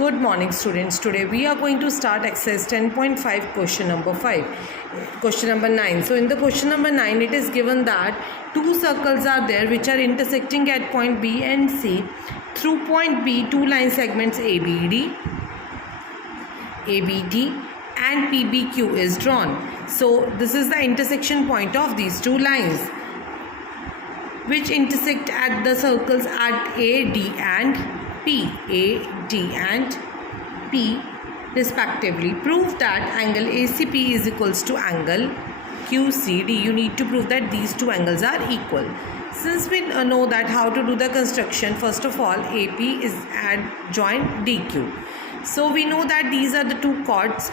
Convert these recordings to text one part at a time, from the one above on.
Good morning students. Today we are going to start exercise 10.5 question number 5. Question number 9. So in the question number 9 it is given that two circles are there which are intersecting at point B and C. Through point B two line segments ABD, ABD and PBQ is drawn. So this is the intersection point of these two lines which intersect at the circles at A, D and P, A, D and P respectively. Prove that angle ACP is equals to angle QCD. You need to prove that these two angles are equal. Since we know that how to do the construction, first of all AP is adjoint DQ. So we know that these are the two chords.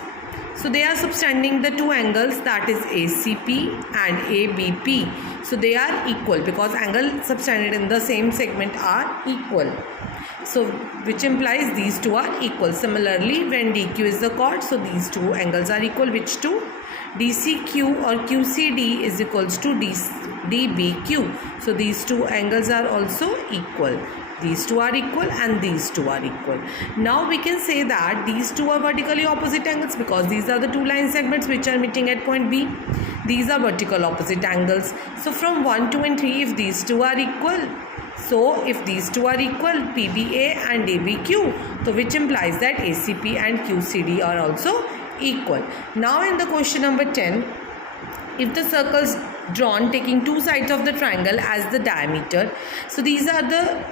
So they are subtending the two angles, that is ACP and ABP. So they are equal because angles subtended in the same segment are equal. So which implies these two are equal. Similarly, when DQ is the chord, so these two angles are equal. Which two? DCQ or QCD is equals to DBQ. So these two angles are also equal. These two are equal and these two are equal. Now we can say that these two are vertically opposite angles because these are the two line segments which are meeting at point B. These are vertical opposite angles. So from 1, 2 and 3, if these two are equal, so if these two are equal, PBA and ABQ, so which implies that ACP and QCD are also equal. Now in the question number 10, if the circles drawn taking two sides of the triangle as the diameter, so these are the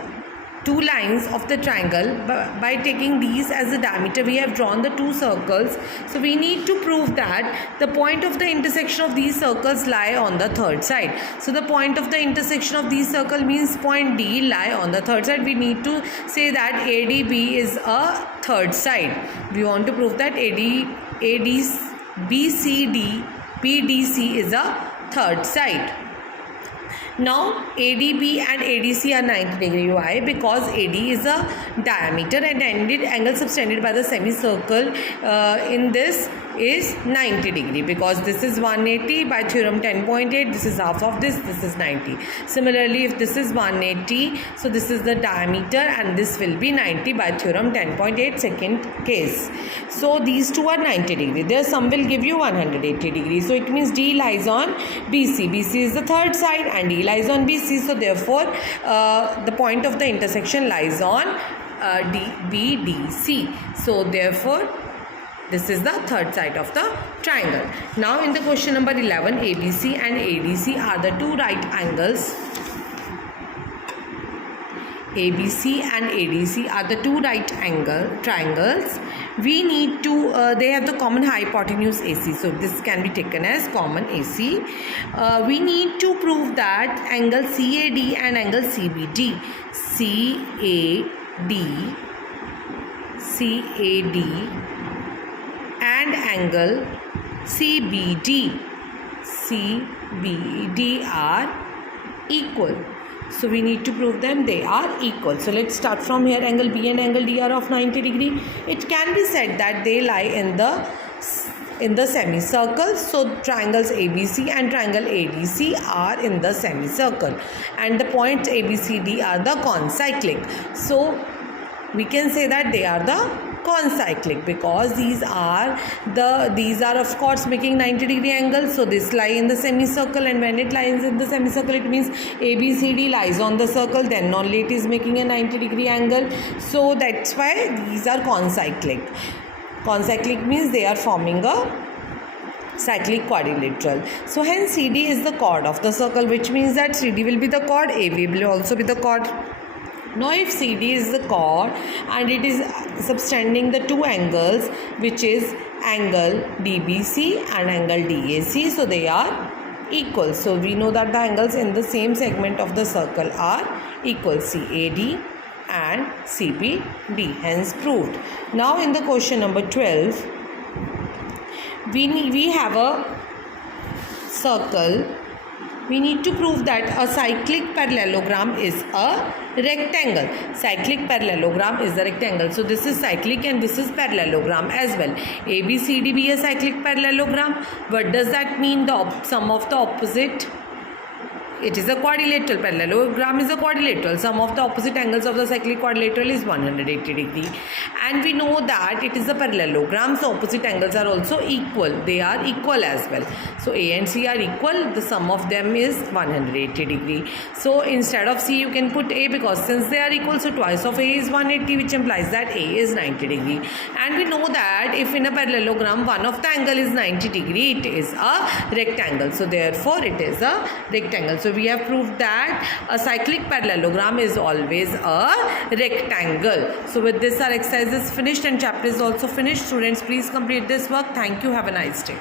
two lines of the triangle. By taking these as the diameter, we have drawn the two circles. So we need to prove that the point of the intersection of these circles lie on the third side. So the point of the intersection of these circles means point D lie on the third side. We need to say that ADB is a third side. We want to prove that BCD, PDC is a third side. Now ADB and ADC are 90 degree. Why? Because AD is a diameter and angle subtended by the semicircle in this is 90 degree, because this is 180 by theorem 10.8, this is half of this is 90. Similarly, if this is 180, so this is the diameter and this will be 90 by theorem 10.8 second case. So these two are 90 degree. Their sum will give you 180 degrees. So it means D lies on BC. BC is the third side and D lies on BC. So therefore the point of the intersection lies on BDC. So therefore this is the third side of the triangle. Now in the question number 11, ABC and ADC are the two right angles. ABC and ADC are the two right angle triangles. We need to, they have the common hypotenuse AC. So this can be taken as common AC. We need to prove that angle CAD and angle CBD. CAD and angle CBD are equal. So we need to prove them they are equal. So let's start from here. Angle B and angle D are of 90 degree. It can be said that they lie in the semicircle. So triangles ABC and triangle ADC are in the semicircle and the points ABCD are the concyclic. So we can say that they are the concyclic because these are of course making 90 degree angles. So this lie in the semicircle, and when it lies in the semicircle, it means ABCD lies on the circle, then only it is making a 90 degree angle. So that's why these are concyclic. Concyclic means they are forming a cyclic quadrilateral. So hence CD is the chord of the circle, which means that CD will be the chord, AB will also be the chord. Now if CD is the chord and it is subtending the two angles, which is angle DBC and angle DAC, so they are equal. So we know that the angles in the same segment of the circle are equal, CAD and CBD, hence proved. Now in the question number 12, we have a circle. We need to prove that a cyclic parallelogram is a rectangle. Cyclic parallelogram is a rectangle. So this is cyclic and this is parallelogram as well. ABCD be a cyclic parallelogram. What does that mean? The sum of the opposite it is a quadrilateral. Parallelogram is a quadrilateral. Sum of the opposite angles of the cyclic quadrilateral is 180 degree. And we know that it is a parallelogram, so opposite angles are also equal. They are equal as well. So A and C are equal. The sum of them is 180 degree. So instead of C, you can put A, because since they are equal, so twice of A is 180, which implies that A is 90 degree. And we know that if in a parallelogram one of the angle is 90 degree, it is a rectangle. So therefore it is a rectangle. So we have proved that a cyclic parallelogram is always a rectangle. So with this, our exercise is finished and chapter is also finished. Students, please complete this work. Thank you. Have a nice day.